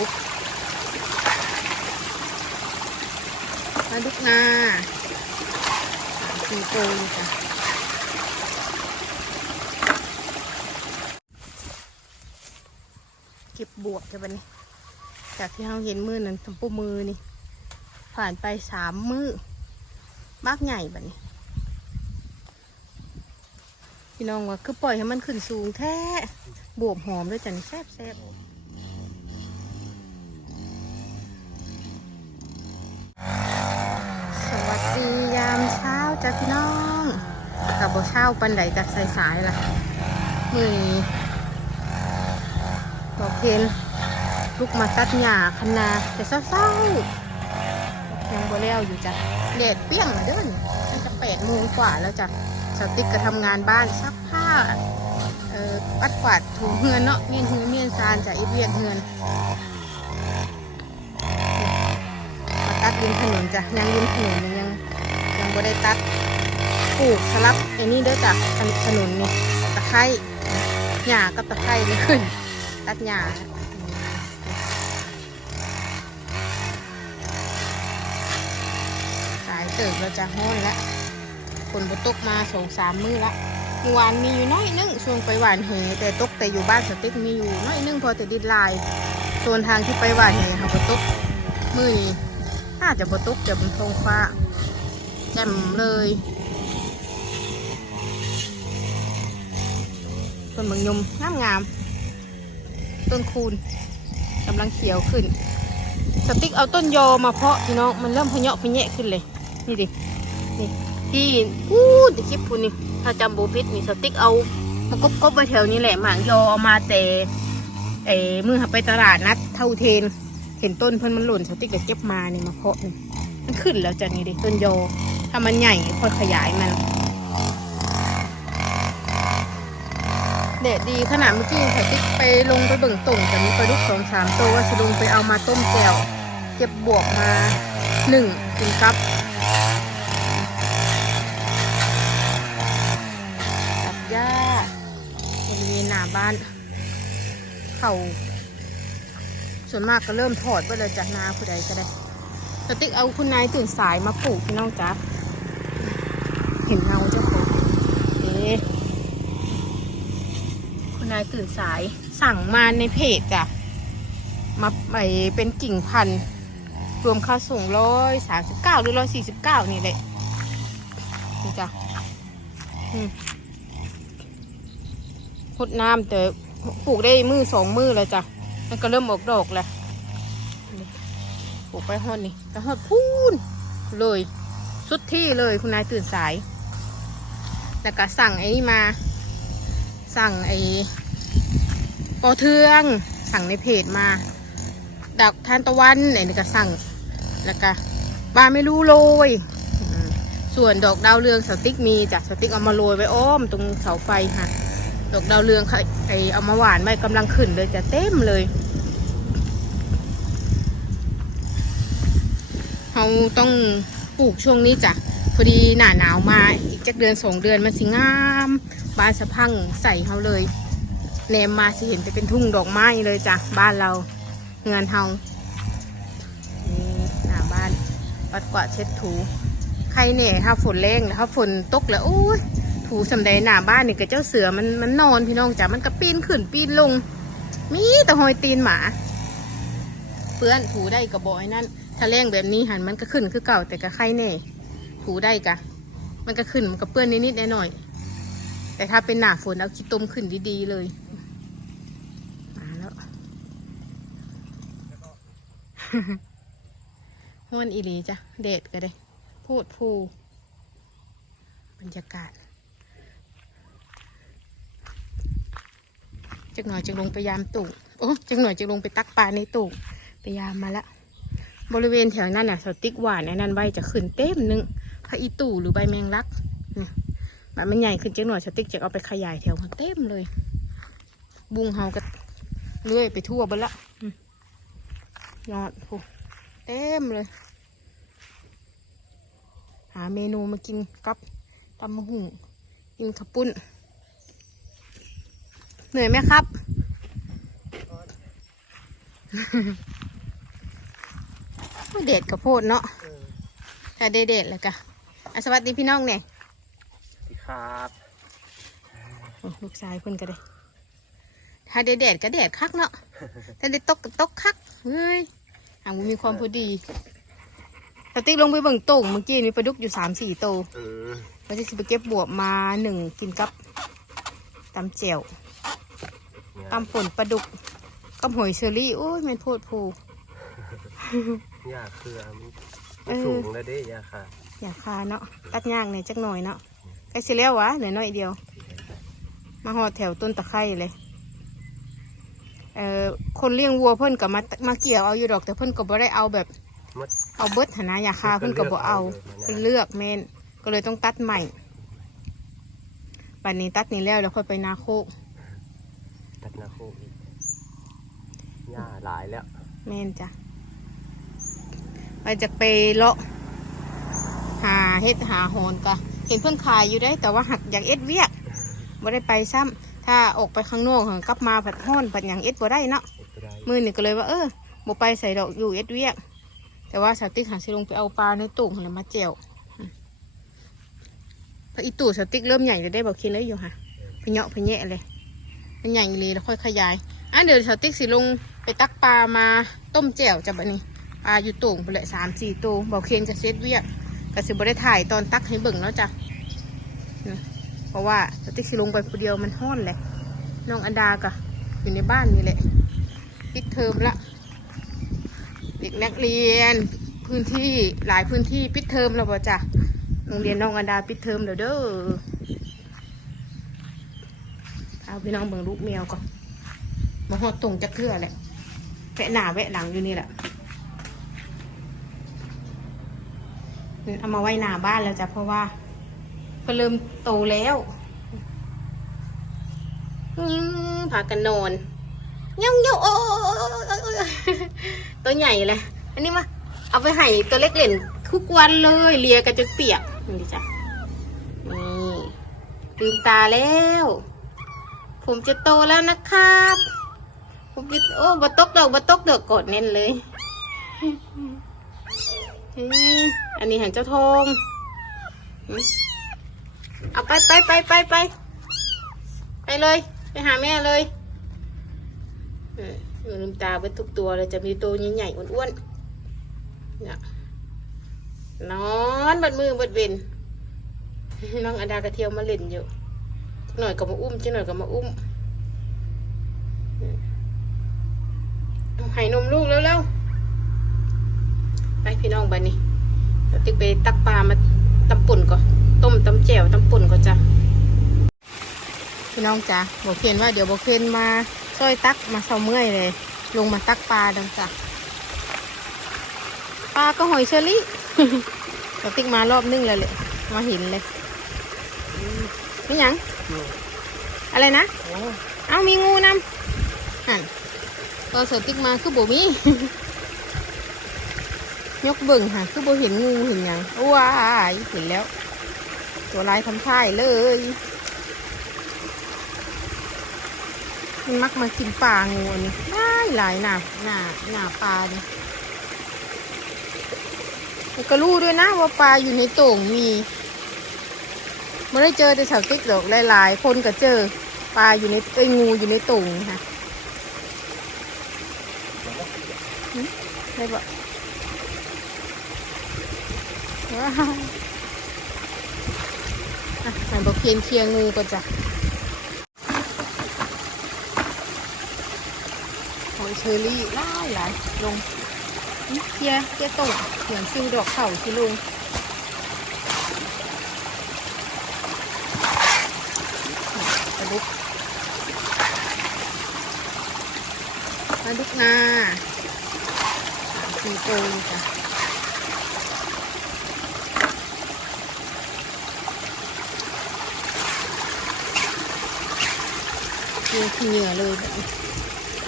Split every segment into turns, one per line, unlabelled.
บุกปลาดุกนาสามสี่ตัวเลยจ้ะเก็บบวกจ้ะบันนี้จากที่เราเห็นมือนั้นทำปูมือนี่ ผ่านไปสามมือบักใหญ่แบบนี้พี่น้องว่าคือปล่อยให้มันขึ้นสูงแท้บวบหอมด้วยจ้ะนี่แซบแซบสวัสดียาม เช้าจ้ะพี่น้องกับบเช้าปันไดกับสายสายๆล่ะมือบอกเพนลูกมาตัดหญ้าคันนาแต่เศร้าๆยังบ่แล้วอยู่จ้ะแดดเปี้ยงเหลือเด้อนมันจะแปดโมงกว่าแล้วจ้ะสติ๊กก็ทำงานบ้านซักผ้าเอ่อปัดกวาดถูเฮือนเนาะเมียนเฮือนเมียนซานจากอีเวียนเฮือนมาตัดริมถนนจ้ะยังริมถนนยังยังยัง บ่ได้ตัดปลูกสลับไอ้นี่ด้อจ้ะถนนนนี่ตะไคร้หญ้ากับตะไคร้นี่ขึ้น ตัดหญ้าสายเติบเราจะห้อนแล้วฝนบตกมาสองสามมื้อละเมื่อวานมีอยู่น้อยนึงช่วงไปหวานเหแต่ตกแต่อยู่บ้านสติ๊กมีอยู่น้อยนึงพอแต่ดินลายส่วนทางที่ไปหวานเหเขาก็ตกมือนี้น่าจะบตกจะเป็นทงฟ้า แจ่มเลยต้นบางยมงามงามต้นคูนกำลังเขียวขึ้น สติ๊กเอาต้นยอมาเพาะพี่น้องมันเริ่มพเยาะพะแยะขึ้นเลย นี่ดินี่ที่พูดคลิปพูนี่ถ้าจำโบพิษนี่สติ๊กเอามากบกบไว้แถวนี้แหละหมางยอเอามาแต่เออมือไปตลาดนัดเท่าเทน เห็นต้นเพิ่นมันหล่นสติ๊กเก็บมานี่มาเพาะนี่มันขึ้นแล้วจ้ะนี่ดิต้นยอ ถ้ามันใหญ่ค่อยขยายมันเด็ดดีขนาดเมื่อกี้สติ๊กไปลงไปเบิ่งตุ่มแต่มีปลาดุกสองสามตัวว่าสิลงไปเอามาต้มแจ่วเก็บบวกมาหนึ่งกินครับตัดหญ้าบริเวณหน้าบ้าน เขาส่วนมากก็เริ่มถอดไปเลยจากนาผู้ใดก็ได้สติ๊กเอาคุณนายตื่นสายมาปลูกพี่น้องจ๊ะ เห็นเงาเจ้าของเอ๊คุณนายตื่นสายสั่งมาในเพจจ้ะมาไปเป็นกิ่งพันธุ์รวมค่าส่งร้อยสามสิบเก้าหรือร้อยสี่สิบเก้านี่แหละนี่จ้ะอืมพดน้ำแต่ปลูกได้มือสองมือแล้วจ้ะ มันก็เริ่มออกดอกแล้วปลูกไปฮอดนี่ก็ฮอดพูนเลย สุดที่เลยคุณนายตื่นสาย แล้วก็สั่งไอ้นี่มา สั่งไอ้ปอเทือง สั่งในเพจมาดักทานตะวันไอ้นี่ก็สั่ง แล้วก็ปลาไม่รู้โรยส่วนดอกดาวเรืองสติ๊กมีจ้ะสติ๊กเอามาโรยไว้อ้อมตรงเสาไฟค่ะ ดอกดาวเรืองไอเอามาหวานไว้กำลังขึ้นเลยจะเต็มเลยเราต้องปลูกช่วงนี้จ้ะพอดีหน้าหนาวมา จักเดือนสองเดือนมันสิงาม บานสะพังใส่เขาเลยแนมมาสิเห็นจะเป็นทุ่งดอกไม้เลยจ้ะบ้านเราเงินเฮานี่หน้าบ้านปัดกวาดเช็ดถู ใครเนี่ยถ้าฝนแรงแล้วถ้าฝนตกแล้วโอ้ยถูสำใดหน้าบ้านนี่กับเจ้าเสือมันมันนอนพี่น้องจ้ะมันก็ปีนขึ้นปีนลง มีแต่หอยตีนหมาเปื้อนถูได้กับบอยนั่นถ้าแรงแบบนี้หันมันก็ขึ้นคือเก่าแต่ก็ไข่แน่ถูได้กะ มันก็ขึ้นมันก็เปื้อนนิดๆหน่อยๆแต่ถ้าเป็นหน้าฝนเอาขี้ต้มขึ้นดีๆเลยมาแล้วห้วนอีหลีจ้ะเดดก็ได้พูดพูบรรยากาศจักหน่อยจะลงไปยามตุ่โอ้จักหน่อยจะลงไปตักปลาในตุ่ไปยามมาละบริเวณแถวนั้นน่ะสติ๊กหวานไอ้นั่นใบจะขึ้นเต็มหนึง พระอีตู่หรือใบแมงลักเนี่ยแบบมันใหญ่ขึ้นจักหน่อยสติ๊กจะเอาไปขยายแถวมันเต็มเลย บุงเฮาก็เลื่อยไปทั่วเบดละอืมยอดโหเต็มเลย หาเมนูมากินกับตำมะหุ่งกินข้าวปุ้น เหนื่อยไหมครับโอ้ยเด็ดกระโพดเนาะ
เออ
ถ้าเด็ดเด็ดเลยกะอะ สวัสดีพี่น้องเนี่ย
สวัสดีครับ
โอ้ลูกชายเพิ่นก็ได้ถ้าเด็ดเด็ดก็เด็ดคักเนาะถ้าเด็ดตกก็ตกคักเฮ้ยอ่างมันมีความพอดีสติ๊กลงไปเบิ่งโต่งเมื่อกี้มีปลาดุกอยู่สามสี่โตว
เออ
เราจะสิไปเก็บบวบมาหนึ่งกินกับตำเจียว
เนี่ย
ตำป่นปลาดุกกับหอยเชอรี่โอ้ยแมันโพดโพ
หญ้าเครือมัน
เออ
สูงแล้วเด้หญ้าค่ะ
อยากคาเนาะตัดย่างเนี่ยจักหน่อยเนาะใกล้สิแล้ววะเหลือน้อยเดียว มาหอดแถวต้นตะไคร้เลยเอ่อคนเลี้ยงวัวเพิ่นกับมามาเกี่ยวเอาอยู่ดอกแต่เพิ่นก็บ่ได้เอาแบบ
มัด
เอาเบิดหนนะอยาคาเพิ่นก็บ่เอาเพิ่นเลือกแม่นก็เลยต้องตัดใหม่บัดนี้ตัดนี้แล้วแล้วค่อยไปนาโคก
ตัดนาโคกอีกหญ้าหลายแล้ว
แม่นจ้ะไปจะไปเลาะ หาเฮ็ดหาโหนกะเห็นเพิ่นขายอยู่ได้ แต่ว่าหักอยากเอ็ดเวียกบ่ได้ไปซ้ำถ้าออกไปข้างนอกหั่นกลับมาผัดห้อนผัดหยังเอ็ดบ่ได้เนาะ
เอ็ดบ่ได้
มือนี่ก็เลยว่าเออบ่ไปใส่ดอกอยู่เอ็ดเวียก แต่ว่าสาวติ๊กหาสิลงไปเอาปลาในตู้หั่นแหละมาแจวอืมเพราะอีตู้สาวติ๊กเริ่มใหญ่จะได้บอกคิดเลยอยู่ค่ะพะเนาะพะแยะเลย มันใหญ่เลยแล้วค่อยขยาย อะเดี๋ยวสาวติ๊กสิลงไปตักปลามาต้มแจ่วจะบัดนี้ปลาอยู่ตุ่งไปเลยสามสี่ตัวบอกเคนจะเซตเวียก ก็สิบได้ถ่ายตอนตักให้เบิ่งเนาะจ้ะเพราะว่าสาติ๊กสิลงไปคนเดียวมันห้อนเลยน้องอันดากะอยู่ในบ้านนี่แหละปิดเทอมละเด็กนักเรียนพื้นที่หลายพื้นที่ปิดเทอมแล้วป่จ้ะโรงเรียนน้องอันดาปิดเทอมแล้วเด้อเอาพี่น้องเบิ่งลูกแมวก่อนมาหอดตรงจะเกลือแหละแวะหน้าแวะหลังอยู่นี่แหละ เอามาไว้หน้าบ้านแล้วจ้ะเพราะว่าก็เริ่มโตแล้วพากันนอนเงี้ยวเงี้ยโอ้ตัวใหญ่เลยอันนี้มาเอาไปให้ตัวเล็กเล่นทุกวันเลยเลียกันจนเปียกนี่จ้ะนี่ลืมตาแล้ว ผมจะโตแล้วนะครับ ผมจะโอ้บะตกดอกบะตกดอกกดเน้นเลย อันนี้หันเจ้าทองเอาไปไปไปไปไปไปเลย ไปหาแม่เลยเออลืมตาเบิดทุกตัวเลยจะมีตัวใหญ่ๆอ้วนๆเนี่ยนอนบัดมือบัดเวนน้องอดากระเทียวมาเล่นอยู่หน่อยก็มาอุ้มจักหน่อยก็มาอุ้มเอาให้นมลูกแล้วแล้ว ไปพี่น้องบัดนี้เราติ๊กไปตักปลามาตำป่นก่อนต้มตำแจ่วตำป่นก่อนจ้ะพี่น้องจ้ะบอกเพียนว่าเดี๋ยวบอกเพียนมาช่วยตักมาเศร้าเมื่อยเลย ลงมาตักปลาดังจ้ะปลาก็หอยเชอรี่เราติ๊กมารอบนึงแล้วเลยมาเห็นเลยอืมนี่หยังอะไรนะ
โอ้
เอ้ามีงูนำหันตอนเสือติ๊กมาคือโบมี ยกเบิ่งค่ะคือโบเห็นงูเห็นยังว้ายเห็นแล้ว ตัวลายทำท่ายเลย มันมักมากินปลางูนนี้หลายหลายหนาหนาหนาปลาเนี่ยก็รู้ด้วยนะว่าปลาอยู่ในโต่งมีไม่ได้เจอแต่สาวติ๊กหรอกหลายๆคนก็เจอ ปลาอยู่ในเอ้งูอยู่ในโต่งค่ะได้ปะ ว้าวอะไหนบอกเคียนเคียร์งูก็จ้ะหอยเชอรี่หลายหลายลงเกียเกียร์ตกเสียงซิวดอกเข่าที่ลุงปลาดุกปลาดุกนาสีตัวจ้ะ เกียร์ขี้เหงื่อเลย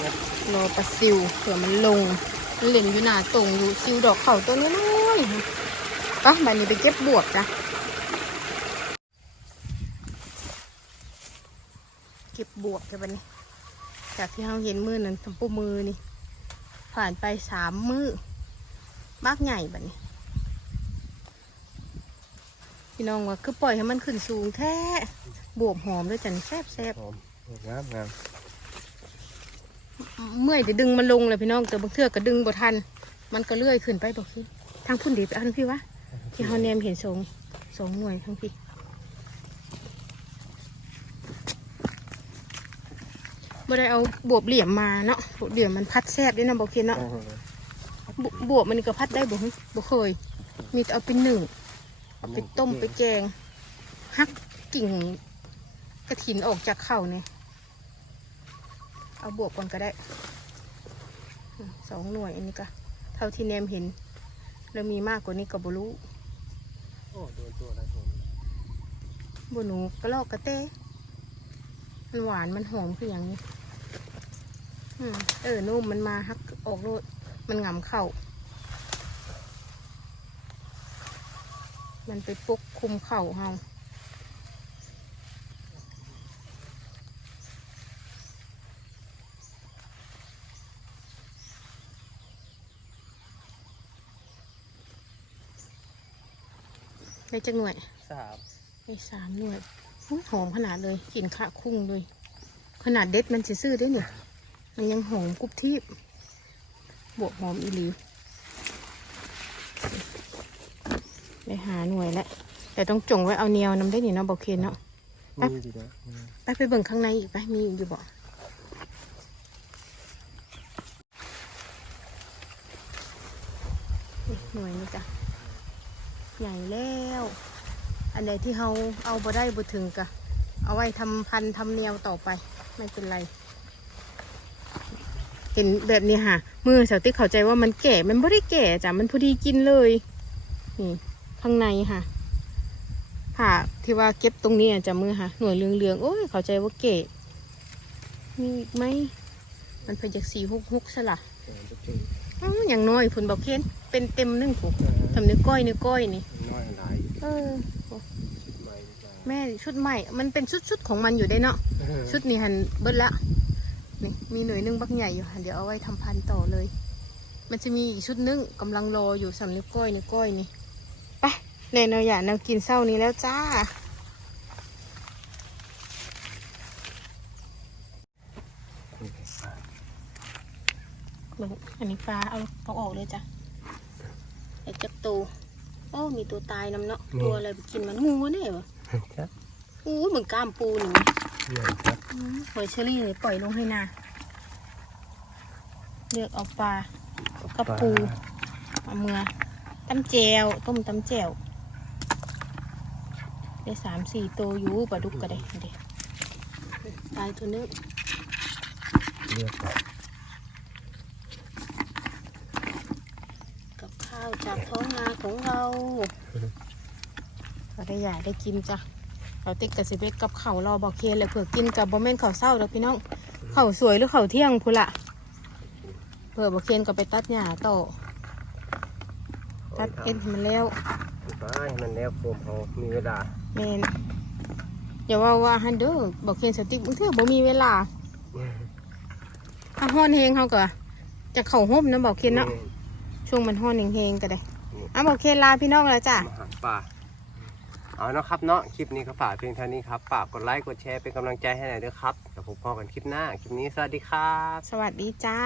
แบบรอปลาซิวเผื่อมันลงมันเล่นอยู่หนาตรงอยู่ซิวดอกเข่าตัวน้อยๆนะไปะบันนี้ไปเก็บบวบจ้ะเก็บบวบจ้ะบันนี้ จากที่เราเห็นมือนั้นทำปูมือนี่ ผ่านไปสามมือบักใหญ่แบบนี้ พี่น้องว่าคือปล่อยให้มันขึ้นสูงแท้บวบหอมด้วยจันแซบแซบ
งามงาม
เมื่อยจะดึงมันลงเลยพี่น้องแต่บางเทื่อก็ดึงบ่ทัน มันก็เลื่อยขึ้นไปบอกพี่ทางพุ่นดีไปเอันพี่วะที่เฮาแนมเห็นสองสองหน่วยทางพี่บ่ได้เอาบวบเหลี่ยมมาเนาะบวบเหลี่ยมมันพัดแซ่บด้วยนะบอกเคนเนาะ
โอ้โห
บบวบมันก็พัดได้บ่ฮึบ่เคย มีแต่เอาไปหนึ่งเอาไปต้มไปแกงหักกิ่งกระถินออกจากเข่าเนี่ย เอาบวบก่อนก็ได้สองหน่วยอันนี้ก็ เท่าที่แนมเห็น แล้วมีมากกว่านี้ก็บรู้
โอ้โดนตัวอะไรผม
บหนูกระลอกกระเต้มันหวานมันหอมคืออย่างนี้อเออนุ่มมันมาฮักออกโลดมันหงำเข่า มันไปปกคุมเข่าเฮา ได้จักหน่วย
สาม
ได้สามหน่วยอุ๊ยหอมขนาดเลยกลิ่นขะคุ้งเลย ขนาดเด็ดมันจะซื้อได้เนี่ย มันยังหอมกรุบทิพย์บวกหอมอีหลีได้หาหน่วยแล้วแต่ต้องจงไว้เอาเนียวนำได้นี่เนาะบอกเคนเนาะ
มีดีนะ
ไปไปเบิ่งข้างในอีกไปมีอยู่บ่นี่หน่วยนี่จ้ะ ใหญ่แล้ว อันใดที่เราเอาบ่ได้บ่ถึงกะ เอาไว้ทำพันทำเนียวต่อไป ไม่เป็นไร เห็นแบบนี้ค่ะ มือสาวติ๊กเข้าใจว่ามันแก่ มันไม่ได้แก่จ้ะ มันพอดีกินเลย นี่ข้างในค่ะผ่าที่ว่าเก็บตรงนี้จ้ะมือค่ะ หน่วยเหลืองๆ โอ้ยเข้าใจว่าแก่มีอีกไหม มันเพนจากสีฮุกฮุกๆซะละ อ้าวอย่างน้อยผลบอกเคนเป็นเต็มหนึ่งผูกทำเนื้อก้อยเนื้อก้อยนี่
น้อยหลาย
เออ
ชุดใหม่ดีกว่า
แม่ชุดใหม่ มันเป็นชุดชุดๆของมันอยู่ได้เนาะชุดนี้หันเบิดละนี่มีหน่วยหนึงบักใหญ่อยู่ค่ะเดี๋ยวเอาไว้ทำพันธุ์ต่อเลย มันจะมีอีกชุดนึงกำลังรออยู่สำนิ้วก้อยนิ้วก้อยนี่ไปแนวเราอยากแนวกินเศร้านี้แล้วจ้า เบิ่งอันนี้ปลาเอาเอาออกเลยจ้ะไอ้จับตัวโอ้มีตัวตายนำเนาะตัวอะไรไปกินมันงูวะเนี่ยเหรอ
ครับ
อู้เหมือนกล้ามปูนี่
ใหญ่ครับ
อืมหอยเชอรี่เลยปล่อยลงให้นาเลือกเอาปลากับปูเอาเมือตำแจวต้มตำแจวได้สามสี่ตัวอยู่ปลาดุกก็ได้เด็ตายตัวนึง
เลือกก่อน
กับ ข้าวจากท้องนาของเราเราได้อยากได้กินจ้ะเราติดกับสิเบ็ดกับเข่าวรอบอกเคนเลยเผื่อกินกับบะเม่นข้าวเศร้าเด้อพี่น้องเข่าวสวยหรือเข่าวเที่ยงพูนละเผื่อบอกเคนก็ไปตัดหญ้าต่อตัดเอ็นให้มันแล้ว
ไปให้มันแล้วโฟมเขามีเวลา
แมนอย่าว่าว่าฮันเดอร์บอกเคนสติ๊กบางเทื่อบ่มีเวลาถ้าฮ้อนเฮงเขาก็จะเข่าห่มนะบอกเคนเนาะ ช่วงมันฮ้อนเฮงๆก็ได้อะบอกเคนลาพี่น้องแล้วจ้ะ
มาหาป่าเอาเนาะครับเนาะคลิปนี้ก็ฝากเพียงเท่านี้ครับฝากกดไลค์กดแชร์เป็นกำลังใจให้หน่อยด้วยครับเดี๋ยวผมพอกันคลิปหน้าคลิปนี้สวัสดีครับ
สวัสดีจ้า